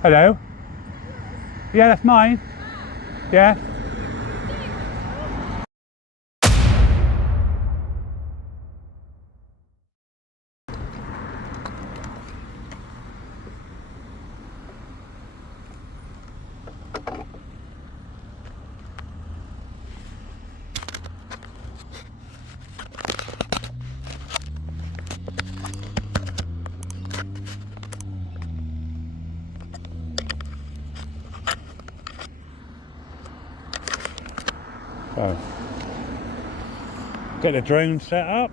Hello? Yeah, that's mine. Yeah. So, get the drone set up.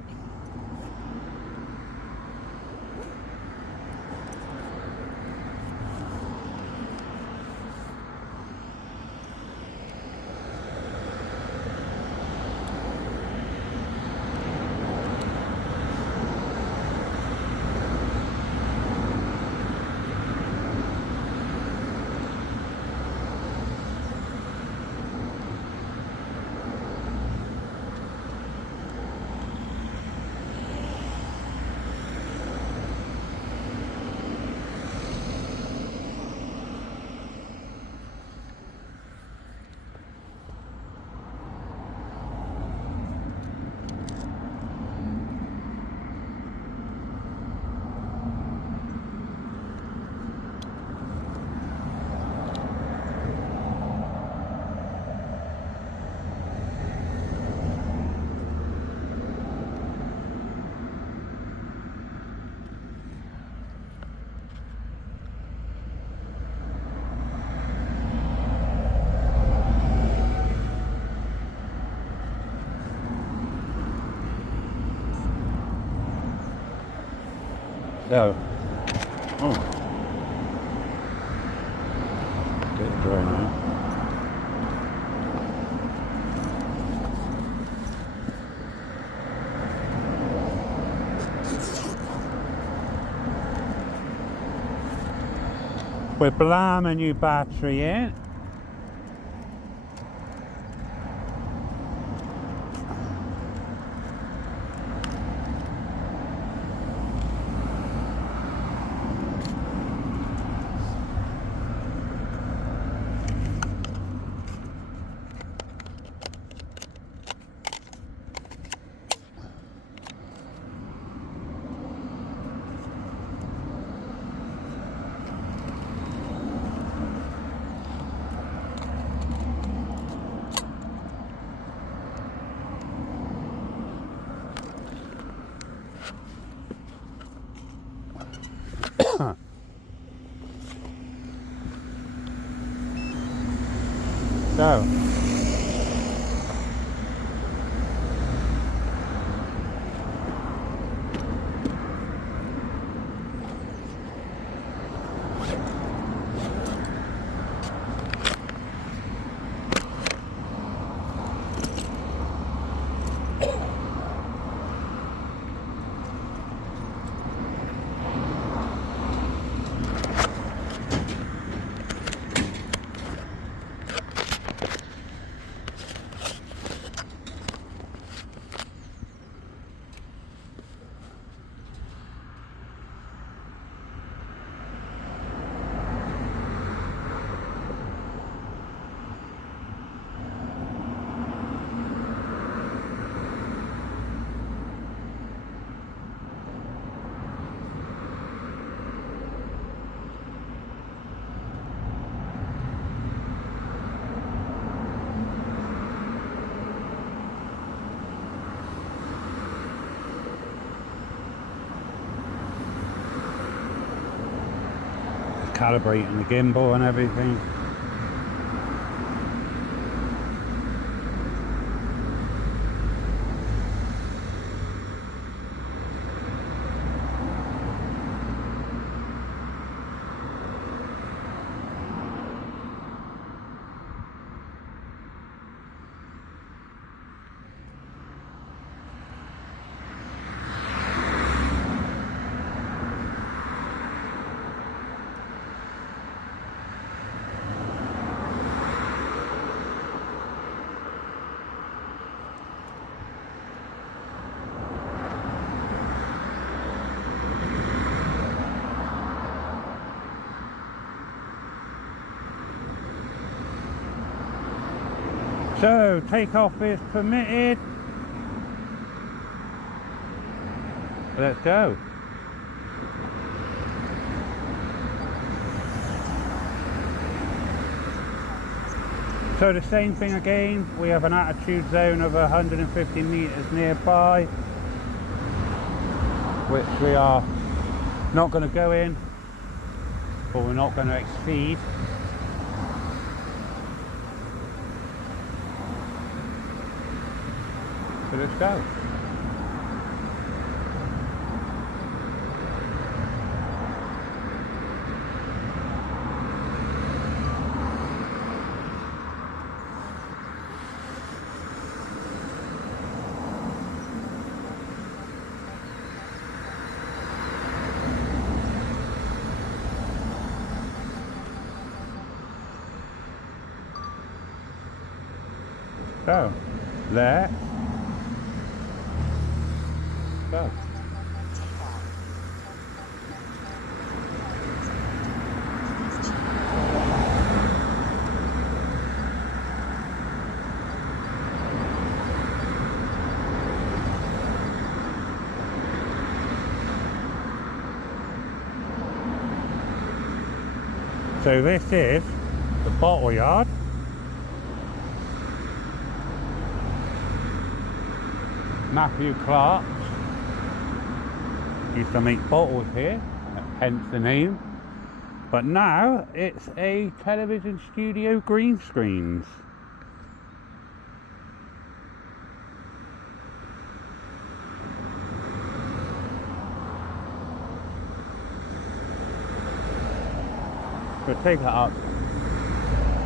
So, oh, get the drone out. We're blam a new battery in. So, calibrating the gimbal and everything. So, takeoff is permitted. Let's go. So the same thing again, we have an attitude zone of 150 meters nearby, which we are not going to go in, but we're not going to exceed. So let's go. So, let's go. So this is the bottle yard. Matthew Clark used to make bottles here, hence the name. But now it's a television studio green screens. We'll take that up.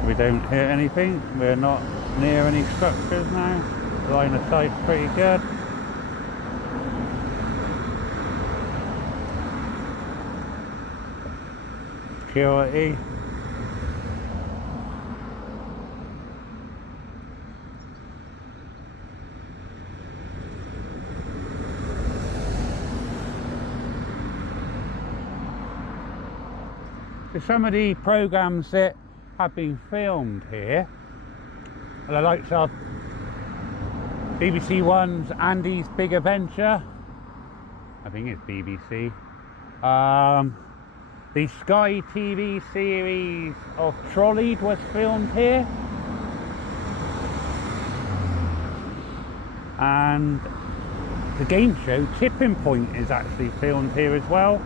We don't hit anything. We're not near any structures now. Line of sight's pretty good. Security. So some of the programs that have been filmed here are the likes of BBC One's Andy's Big Adventure. I think it's BBC. The Sky TV series of Trolleyed was filmed here. And the game show Tipping Point is actually filmed here as well.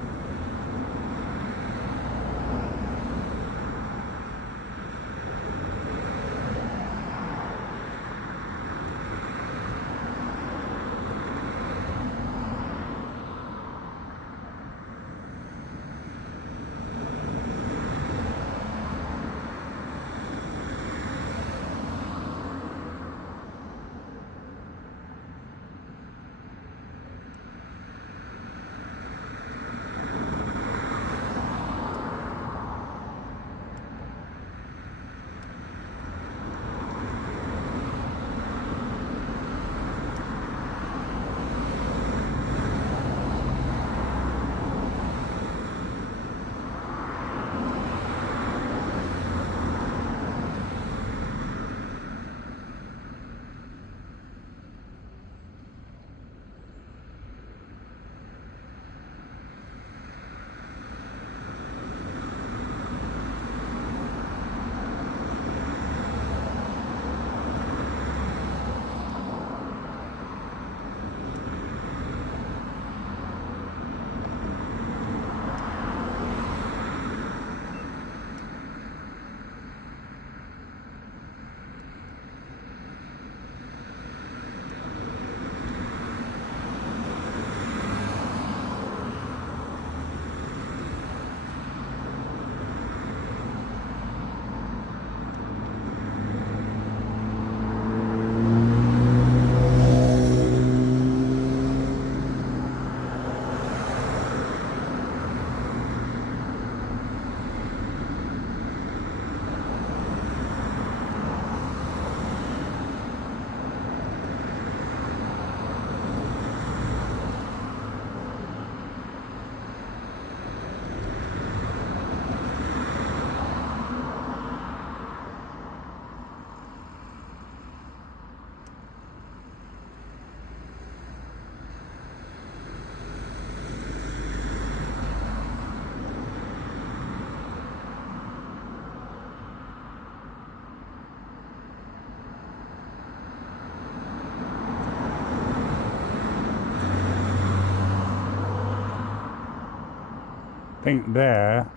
think there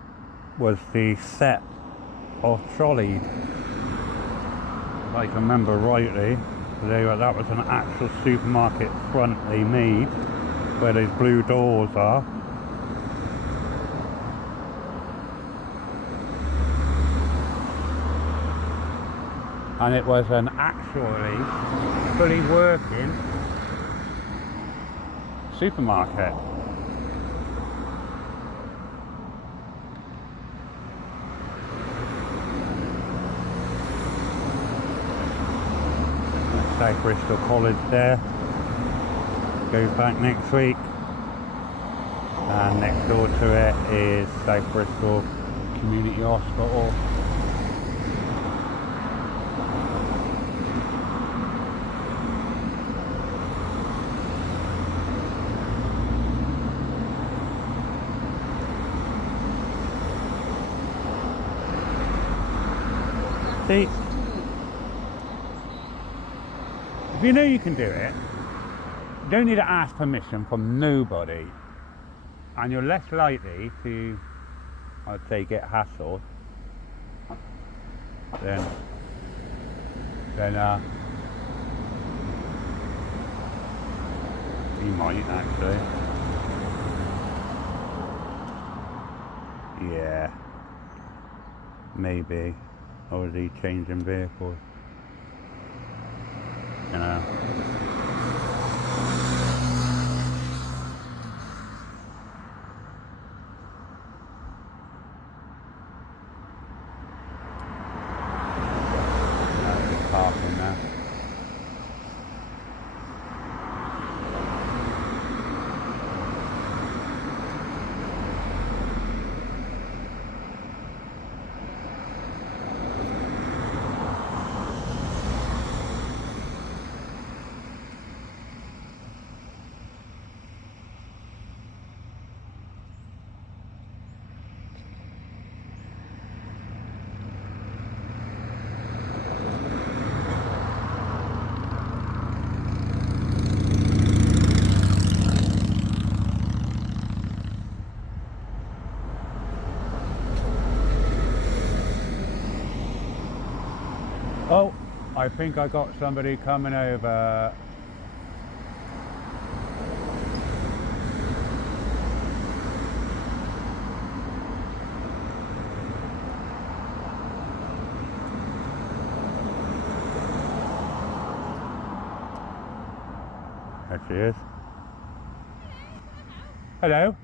was the set of trolleys, if I can remember rightly. That was an actual supermarket front they made, where those blue doors are. And it was an actually fully working supermarket. South Bristol College there. Goes back next week. And next door to it is South Bristol Community Hospital. See, if you know you can do it, you don't need to ask permission from nobody, and you're less likely to, I'd say, get hassled than you might actually. Yeah, maybe. Already changing vehicles, you know. Parking there. Oh, I think I got somebody coming over. There she is. Hello?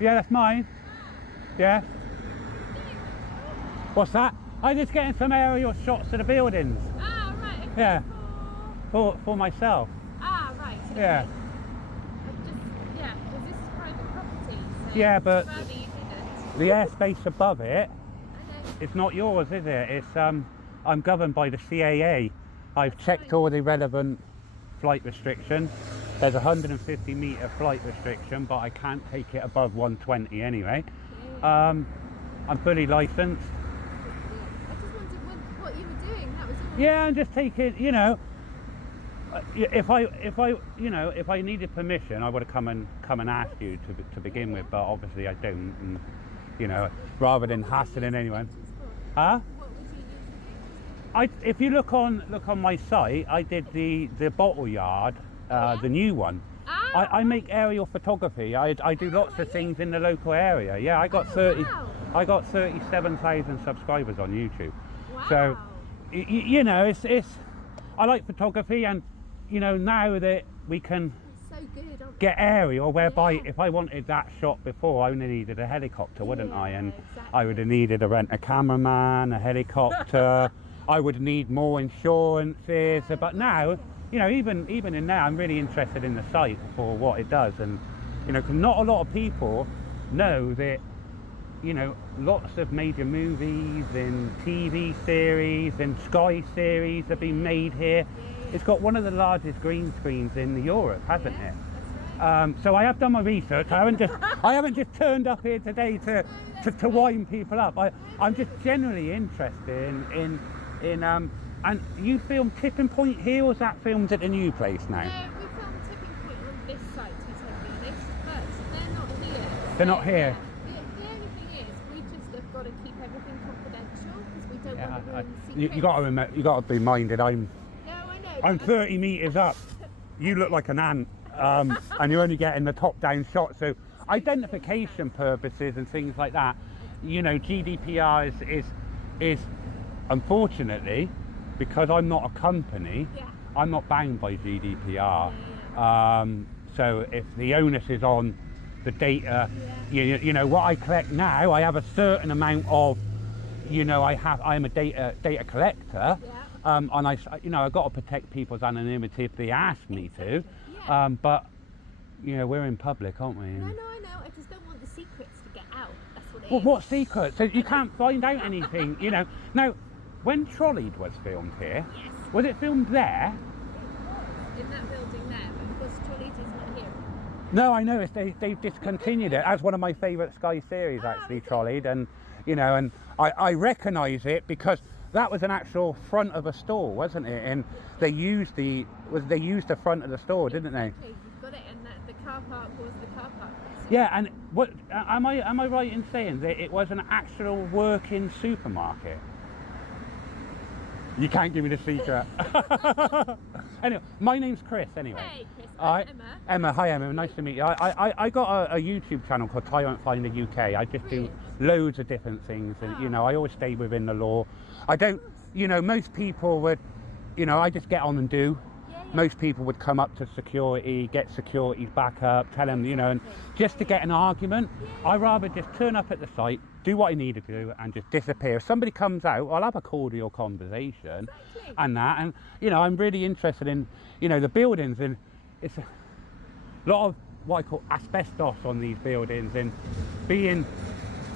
Yeah, that's mine. Yeah. What's that? I'm just getting some aerial shots of the buildings. Ah, right. Okay. Yeah. For myself. Ah, right. Okay. Yeah. Yeah, because this is private property. So Yeah, but rather you didn't. the airspace above it, I know. it's not yours, is it? It's I'm governed by the CAA. I've checked all the relevant flight restrictions. There's a 150 metre flight restriction, but I can't take it above 120 anyway. Yeah. I'm fully licensed. I just wondered what you were doing. That was all. Yeah, I'm just taking, you know, if I needed permission, I would have come and asked you to begin with, but obviously I don't, and you know, rather than hassling anyone. Huh? What was you using it? If you look on my site, I did the bottle yard, the new one. Ah, I make aerial photography. I do lots of things in the local area. Yeah, I got wow. I got 37,000 subscribers on YouTube. Wow. So, you know, it's I like photography, and you know, now that we can It's so good. get aerial, whereby Yeah. if I wanted that shot before, I only needed a helicopter, wouldn't I? Yeah, And exactly. I would have needed to rent a cameraman, a helicopter. I would need more insurances. But now, you know, even in now, I'm really interested in the site for what it does, and you know, 'cause not a lot of people know that. You know, lots of major movies and TV series and Sky series have been made here. It's got one of the largest green screens in Europe, hasn't Yeah, it? that's right. So I have done my research. I haven't just turned up here today to wind people up. I'm just generally interested in and you filmed Tipping Point here, or was that filmed at the new place now? No, we filmed Tipping Point on this site, to be totally honest, but they're not here. They're not here. Yeah. got to keep everything confidential because we don't Yeah, want to ruin the you secrets. got to remember, you got to be minded. No, I know. I'm 30 meters up. You look like an ant, and you're only getting the top-down shot. So, identification purposes and things like that, you know, GDPR is unfortunately, because I'm not a company, Yeah. I'm not bound by GDPR. Yeah. So if the onus is on the data, you know what I collect now, I have a certain amount of, you know, I'm a data collector, and I've got to protect people's anonymity if they ask me to. Yeah. But you know, we're in public, aren't we? No, I know. I just don't want the secrets to get out. That's what it Well, is. what secret? So you can't find out anything, you know. Now, when Trolleyed was filmed here, Yes. was it filmed there? In that building there, but of course Trolley's is not here. No, I know. They've discontinued it. As one of my favourite Sky series, actually, Trolleyed, and you know, and I recognise it because that was an actual front of a store, wasn't it? And they used the front of the store, didn't they? Exactly. You've got it, and the car park was the car park. Yeah, and what am I right in saying that it was an actual working supermarket? You can't give me the secret. Anyway, my name's Chris. Anyway. Hey, Chris. Alright. Emma. Emma, hi Emma. Nice to meet you. I got a YouTube channel called Tyrant Finder UK. I just do loads of different things, and you know, I always stay within the law. I don't, you know, most people would, you know, I just get on and do. Most people would come up to security, get security's back up, tell them, you know, and just to get an argument. I'd rather just turn up at the site, do what I need to do, and just disappear. If somebody comes out, I'll have a cordial conversation and that. And, you know, I'm really interested in, you know, the buildings, and it's a lot of what I call asbestos on these buildings, and being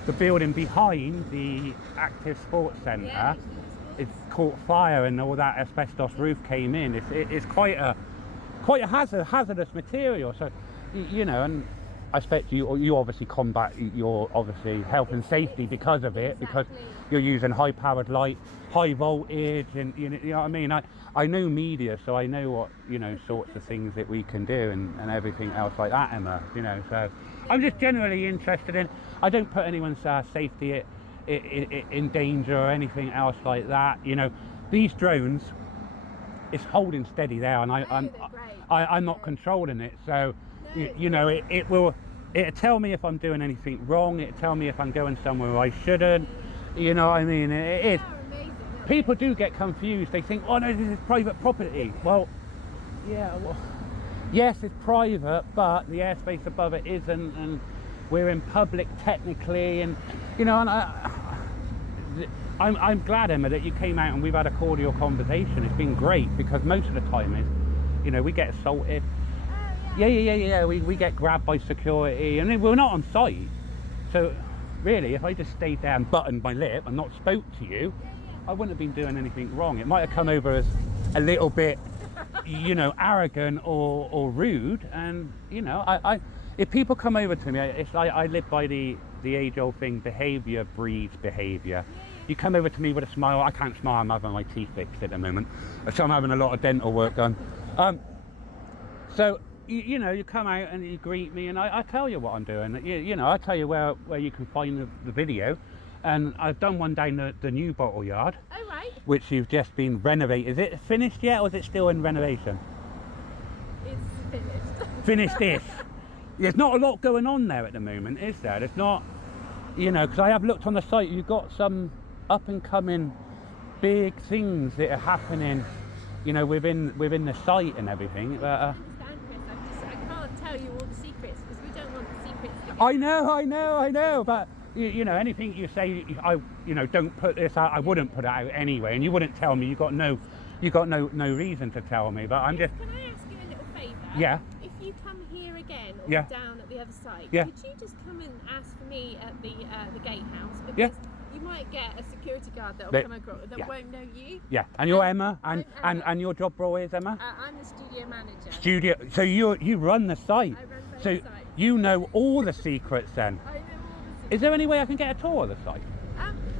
the building behind the active sports centre, it's caught fire and all that asbestos roof came in. It's quite a hazardous material. So, you know, and I expect you obviously combat your obviously health and safety because of it, because you're using high powered light, high voltage, and you know what I mean. I know media, so I know what, you know, sorts of things that we can do and everything else like that, Emma. You know, so I'm just generally interested in. I don't put anyone's safety in danger or anything else like that. You know, these drones, it's holding steady there, and I'm not controlling it. So you know, it'll tell me if I'm doing anything wrong. It'll tell me if I'm going somewhere I shouldn't. You know what I mean? It is. People do get confused. They think, oh no, this is private property. Well, yeah, well, yes, it's private, but the airspace above it isn't, and we're in public technically, and you know, and I'm glad, Emma, that you came out and we've had a cordial conversation. It's been great, because most of the time is, you know, we get assaulted. Yeah. We get grabbed by security, and we're not on site. So really, if I just stayed there and buttoned my lip and not spoke to you, I wouldn't have been doing anything wrong. It might have come over as a little bit, you know, arrogant or rude. And you know, if people come over to me, it's like I live by the age-old thing: behaviour breeds behaviour. You come over to me with a smile. I can't smile. I'm having my teeth fixed at the moment, so I'm having a lot of dental work done. So you know, you come out and you greet me, and I tell you what I'm doing. You know, I tell you where you can find the video. And I've done one down the new bottle yard, which you've just been renovated. Is it finished yet, or is it still in renovation? It's finished. Finished-ish. There's not a lot going on there at the moment, is there? There's not, you know, because I have looked on the site. You've got some up-and-coming big things that are happening, you know, within the site and everything. I can't tell you all the secrets because we don't want the secrets to get I know, but. You know, anything you say, you know, don't put this out. I wouldn't put it out anyway, and you wouldn't tell me. You got no reason to tell me. But I'm just. Can I ask you a little favour? Yeah. If you come here again or down at the other side, could you just come and ask for me at the gatehouse, because you might get a security guard that'll come across that won't know you. Yeah. And you're Emma, and your job role is Emma. I'm the studio manager. Studio. So you run the site. I run the site. You know all the secrets then. I know. Is there any way I can get a tour of the site?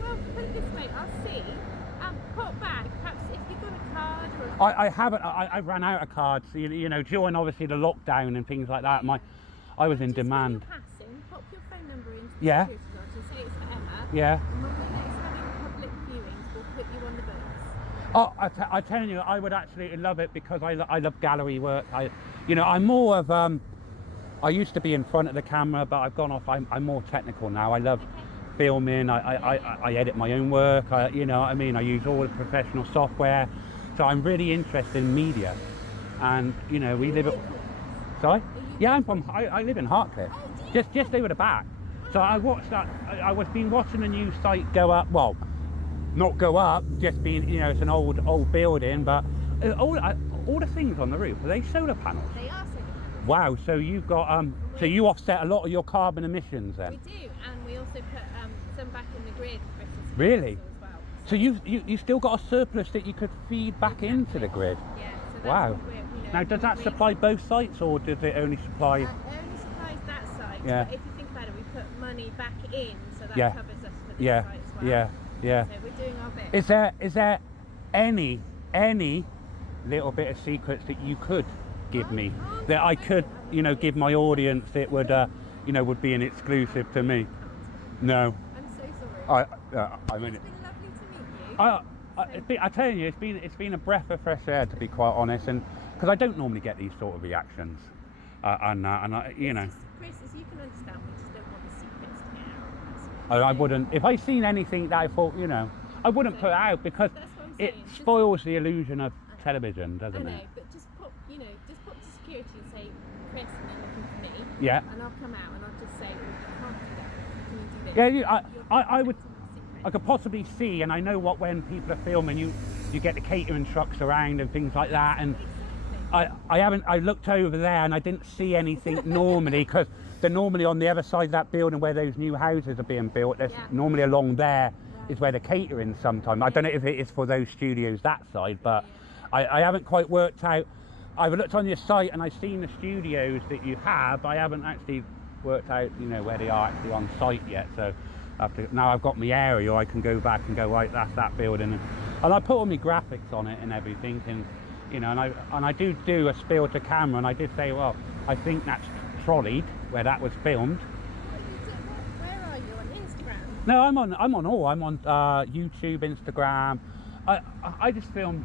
Well, put it this way, I'll see. Pop back, perhaps if you've got a card or I haven't. I ran out of cards. You know, during obviously the lockdown and things like that. I was in demand. When you're passing, pop your phone number into the Yeah. security guard and say it's for Emma. And when we're next having public viewings, we'll put you on the books. Oh, I tell you, I would absolutely love it because I love gallery work. I'm more of I used to be in front of the camera, but I've gone off. I'm more technical now. I love filming. I edit my own work. You know what I mean? I use all the professional software. So I'm really interested in media. And we live at. Sorry? Yeah, I live in Hartcliffe, just over the back. So I watched that. I was been watching a new site go up. Well, not go up. Just being, it's an old building, but all the things on the roof, are they solar panels? They are solar panels. Wow. So you've got so you offset a lot of your carbon emissions then. We do, and we also put some back in the grid. Really? As well. So you still got a surplus that you could feed back into the grid. Yeah. So that's Wow. what Now, does that supply both sites, or does it only supply? It only supplies that site. Yeah. But if you think about it, we put money back in, so that Yeah. covers us for this Yeah, site as well. yeah. So we're doing our bit. Is there any little bit of secrets that you could give me that I could, give my audience that would, would be an exclusive to me? No. I'm so sorry. I mean, It's been lovely to meet you. I tell you, it's been a breath of fresh air, to be quite honest, and because I don't normally get these sort of reactions, and Chris, as you can understand, we just don't want the secrets to get out. I wouldn't, if I seen anything that I thought, I wouldn't put it out because That's what I'm it saying. spoils the illusion of television, doesn't I know, it? but just pop to security and say, Chris, and they're looking for me. Yeah. And I'll come out and I'll just say, well, you can't do that. Can you do this? Yeah, I would. Protecting the secret. I could possibly see, and I know when people are filming, you get the catering trucks around and things like that, and I looked over there and I didn't see anything normally, because they're normally on the other side of that building where those new houses are being built. There's normally along there is where the catering sometimes. I don't know if it is for those studios that side, but I haven't quite worked out. I've looked on your site and I've seen the studios that you have, but I haven't actually worked out, where they are actually on site yet. So now I've got my area, I can go back and go, right, that's that building, and I put all my graphics on it and everything, and and I do a spill to camera, and I did say, well, I think that's trolleyed where that was filmed. Where are you on Instagram? No, I'm on all. I'm on YouTube, Instagram. I just film,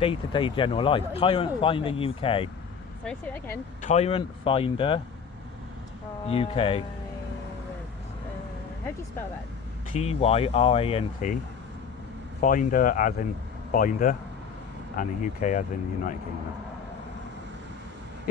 day-to-day general life. Tyrant Finder UK. Sorry, say that again. Tyrant Finder UK. How do you spell that? Tyrant. Finder as in binder, and the UK as in the United Kingdom.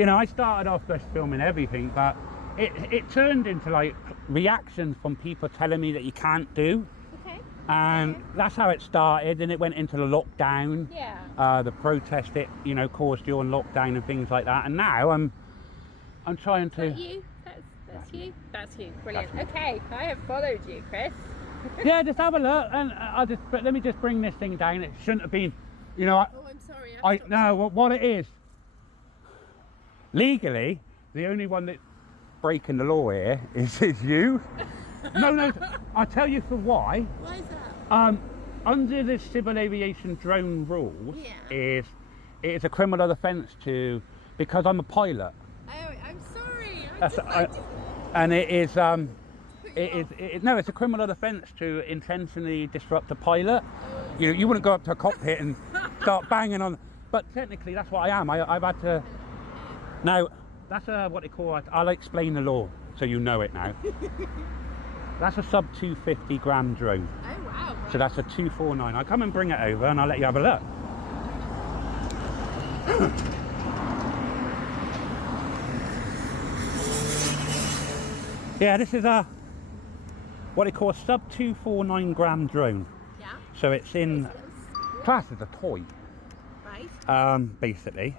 I started off just filming everything, but it turned into like reactions from people telling me that you can't do. Okay. And that's how it started, and it went into the lockdown. Yeah. The protest it, caused during lockdown and things like that. And now I'm trying to. Is that you? That's you. That's you. Brilliant. That's okay, I have followed you, Chris. Yeah, just have a look, and let me just bring this thing down. It shouldn't have been, Oh, I'm sorry. What it is. Legally, the only one that's breaking the law here is you. No, I'll tell you for why. Why is that? Under the civil aviation drone rules, it is a criminal offence because I'm a pilot. Oh, I'm sorry. And it is it's a criminal offence to intentionally disrupt a pilot. You wouldn't go up to a cockpit and start banging on. But technically, that's what I am. I've had to. Now, that's what they call. I'll explain the law so you know it now. That's a sub 250 gram drone. Oh wow. So that's a 249. I'll come and bring it over and I'll let you have a look. Yeah, this is what they call a sub 249 gram drone. Yeah. So it's in class as a toy. Right. Basically.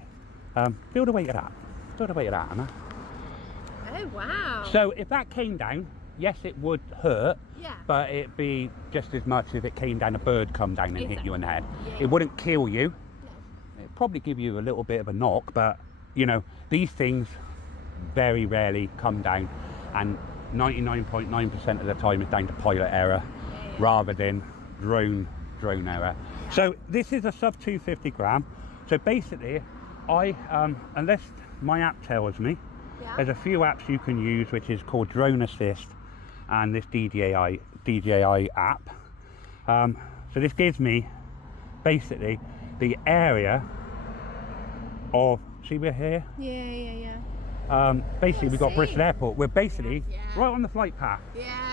Feel the weight of that. Feel the weight of that, Anna. Oh wow. So if that came down, yes, it would hurt. Yeah. But it'd be just as much if it came down, a bird come down and hit you in the head. Yeah. It wouldn't kill you. No. It'd probably give you a little bit of a knock, but these things very rarely come down, and 99.9% of the time it's down to pilot error rather than drone error. So this is a sub 250 gram. So basically, unless my app tells me, there's a few apps you can use, which is called Drone Assist, and this DJI app. So this gives me basically the area of, see we're here? Basically we've got Bristol Airport. We're basically right on the flight path.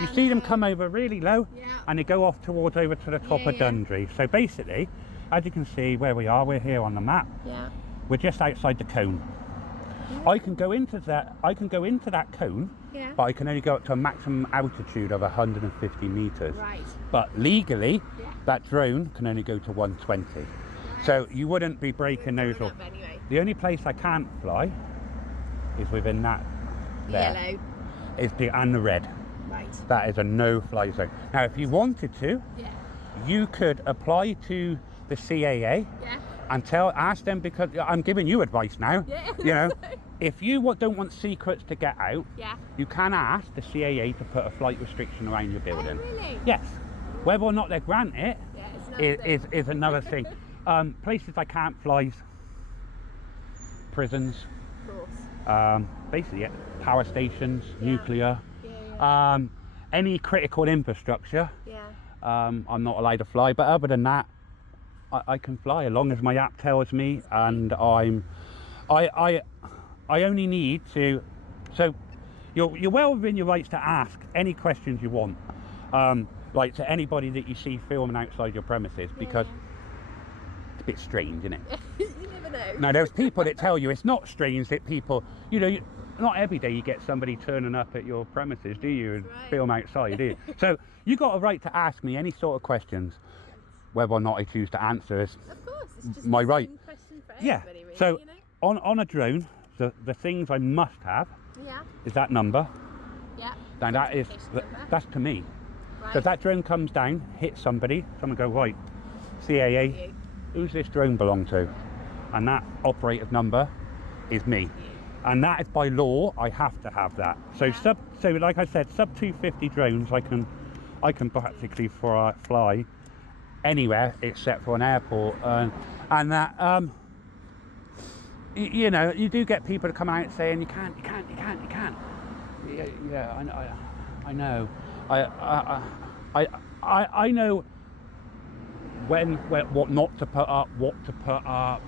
You see them come over really low and they go off towards over to the top of Dundry. So basically, as you can see where we are, we're here on the map. We're just outside the cone. I can go into that cone, but I can only go up to a maximum altitude of 150 meters. But legally, that drone can only go to 120. So you wouldn't be breaking those laws. Anyway. The only place I can't fly is within that there. Yellow. And the red. That is a no-fly zone. Now, if you wanted to, you could apply to the CAA and ask them, because I'm giving you advice now. You know, if you don't want secrets to get out, you can ask the CAA to put a flight restriction around your building. Oh, really? Yes. Whether or not they grant it is another thing. Places I can't fly, prisons. Of course. Basically, power stations, nuclear, any critical infrastructure. I'm not allowed to fly, but other than that, I can fly as long as my app tells me, and I only need to. So you're well within your rights to ask any questions you want, like to anybody that you see filming outside your premises, because it's a bit strange, isn't it? You never know. Now, there's people that tell you it's not strange, that people, you know, not every day you get somebody turning up at your premises, do you, and film outside, do you? So you got a right to ask me any sort of questions. Whether or not I choose to answer is of course, it's just my the right. same question for everybody, really, so you know? on a drone, the things I must have is that number. Now that's to me. So if that drone comes down, hits somebody, someone go, right, CAA, who's this drone belong to? And that operator's number is me. And that is by law, I have to have that. So so like I said, sub 250 drones I can practically fly anywhere except for an airport, and that you know, you do get people to come out saying you can't. I know. I know when what not to put up, what to put up,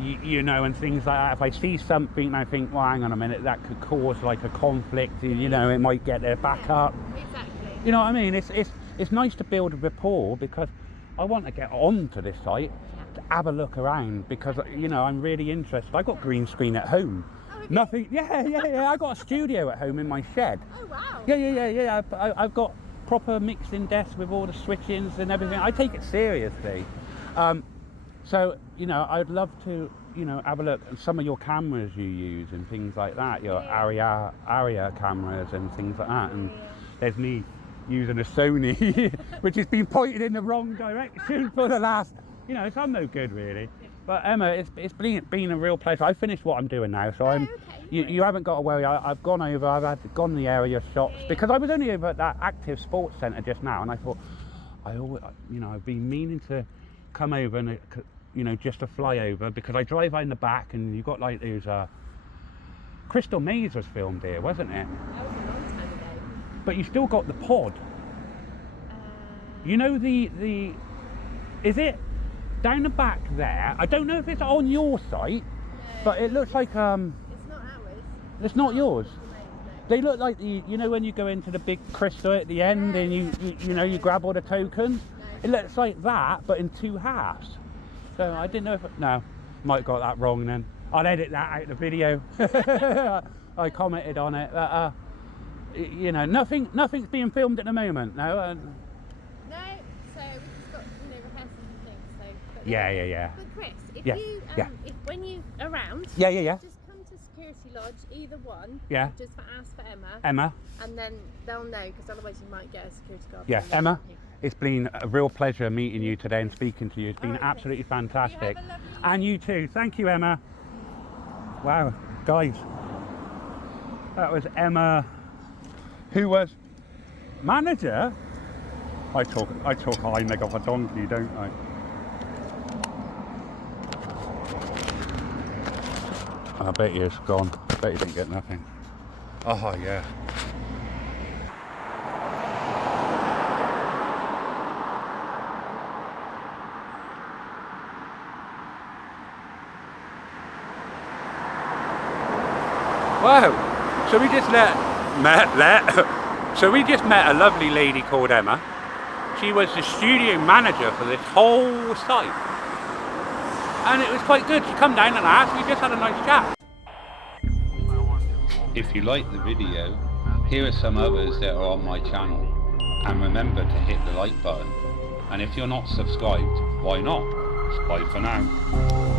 you know, and things like that. If I see something and I think, well, hang on a minute, that could cause like a conflict, you know, it might get their back up. Exactly. You know what I mean? It's nice to build a rapport, because I want to get onto this site to have a look around, because, you know, I'm really interested. I got green screen at home. Nothing. I got a studio at home in my shed. Oh wow. Yeah. I've got proper mixing desks with all the switchings and everything. I take it seriously. So, you know, I'd love to, you know, have a look at some of your cameras you use and things like that. Your Aria cameras and things like that. And there's me using a Sony, which has been pointed in the wrong direction for the last, you know, I'm no good really. But Emma, it's been a real pleasure. I finished what I'm doing now, so you haven't got to worry. I've gone over, gone the area shops, because I was only over at that active sports centre just now, and I thought, I've been meaning to come over and, you know, just to fly over, because I drive out in the back and you've got like those, Crystal Maze was filmed here, wasn't it? That was a long time ago. But you still got the pod. You know the is it down the back there? I don't know if it's on your site, but it looks like it's not ours. It's not yours. They look like you know when you go into the big crystal at the end and you know you grab all the tokens. It looks like that, but in two halves. So I didn't know if might have got that wrong then. I'll edit that out of the video. I commented on it. You know, nothing's being filmed at the moment. No. No, so we just got, you know, rehearsals and things. So. But Yeah. But Chris, if when you around, just come to Security Lodge, either one. Just for ask for Emma. And then they'll know, because otherwise you might get a security guard. Yeah, Emma. It's been a real pleasure meeting you today and speaking to you. It's been absolutely fantastic. And you too. Thank you, Emma. Wow, guys. That was Emma, who was manager. I talk high neck off a donkey, don't I? I bet he is gone. I bet he didn't get nothing. Oh yeah. Wow. So we just met a lovely lady called Emma. She was the studio manager for this whole site. And it was quite good. She come down and asked, we just had a nice chat. If you like the video, here are some others that are on my channel. And remember to hit the like button. And if you're not subscribed, why not? Bye for now.